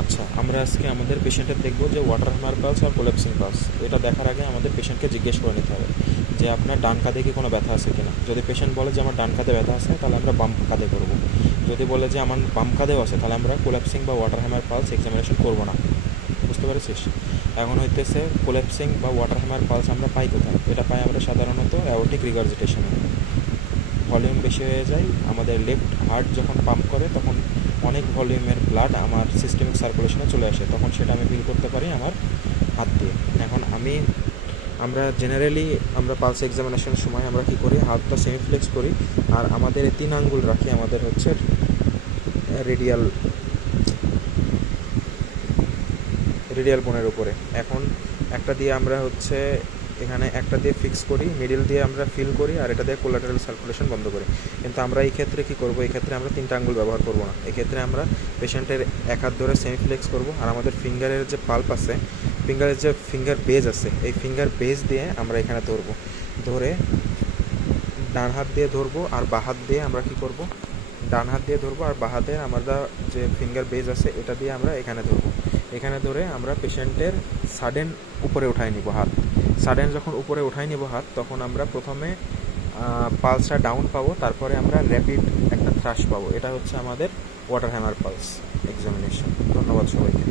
আচ্ছা, আমরা আজকে আমাদের পেশেন্টের দেখব যে ওয়াটার হ্যামার পালস আর কোলাপসিং পালস। এটা দেখার আগে আমাদের পেশেন্টকে জিজ্ঞেস করে নিতে হবে যে আপনার ডান কাঁধে কি কোনো ব্যথা আছে কিনা। যদি পেশেন্ট বলে যে আমার ডান কাঁধে ব্যথা আছে, তাহলে আমরা বাম কাঁধে করব। যদি বলে যে আমার বাম কাঁধেও আছে, তাহলে আমরা কোলাপসিং বা ওয়াটার হ্যামার পালস এক্সামিনেশন করব না। বুঝতে পেরেছিস? এখন হইতেছে কোলাপসিং বা ওয়াটার হ্যামার পালস আমরা পাই কোথায়? এটা পাই আমরা সাধারণত অ্যাওর্টিক রিগার্জিটেশনে। ভলিউম বেশি হয়ে যায়, আমাদের লেফট হার্ট যখন পাম্প করে তখন অনেক ভলিউমের ব্লাড আমার সিস্টেমিক সার্কুলেশনে চলে আসে, তখন সেটা আমি ফিল করতে পারি আমার হাত দিয়ে। এখন আমরা জেনারেলি আমরা পালস এক্সামিনেশনের সময় আমরা কী করি, হাতটা সেমিফ্লেক্স করি আর আমাদের এই 3 আঙ্গুল রাখি আমাদের হচ্ছে রেডিয়াল রেডিয়াল বোনের উপরে। এখন একটা দিয়ে আমরা হচ্ছে এখানে একটা দিয়ে ফিক্স করি, মিডিল দিয়ে আমরা ফিল করি, আর এটা দিয়ে কোলাটারাল সার্কুলেশন বন্ধ করি। কিন্তু আমরা এই ক্ষেত্রে কী করবো, এই ক্ষেত্রে আমরা 3টা আঙ্গুল ব্যবহার করবো না। এক্ষেত্রে আমরা পেশেন্টের এক হাত ধরে সেমিফ্লেক্স করবো, আর আমাদের ফিঙ্গারের যে পাল্প আছে, ফিঙ্গারের যে ফিঙ্গার বেজ আছে, এই ফিঙ্গার বেজ দিয়ে আমরা এখানে ধরবো। ধরে ডান হাত দিয়ে ধরবো আর বাঁ হাত দিয়ে আমরা কী করবো, ডান হাত দিয়ে ধরবো আর বাঁ হাতে আমরা যে ফিঙ্গার বেজ আছে এটা দিয়ে আমরা এখানে ধরবো। এখানে ধরে আমরা পেশেন্টের সাডেন উপরে উঠাই নিব হাত। সাডেন যখন উপরে উঠাই নিব হাত, তখন আমরা প্রথমে পালসটা ডাউন পাবো, তারপরে আমরা র্যাপিড একটা থ্রাশ পাবো। এটা হচ্ছে আমাদের ওয়াটার হ্যামার পালস এক্সামিনেশন। ধন্যবাদ সবাইকে।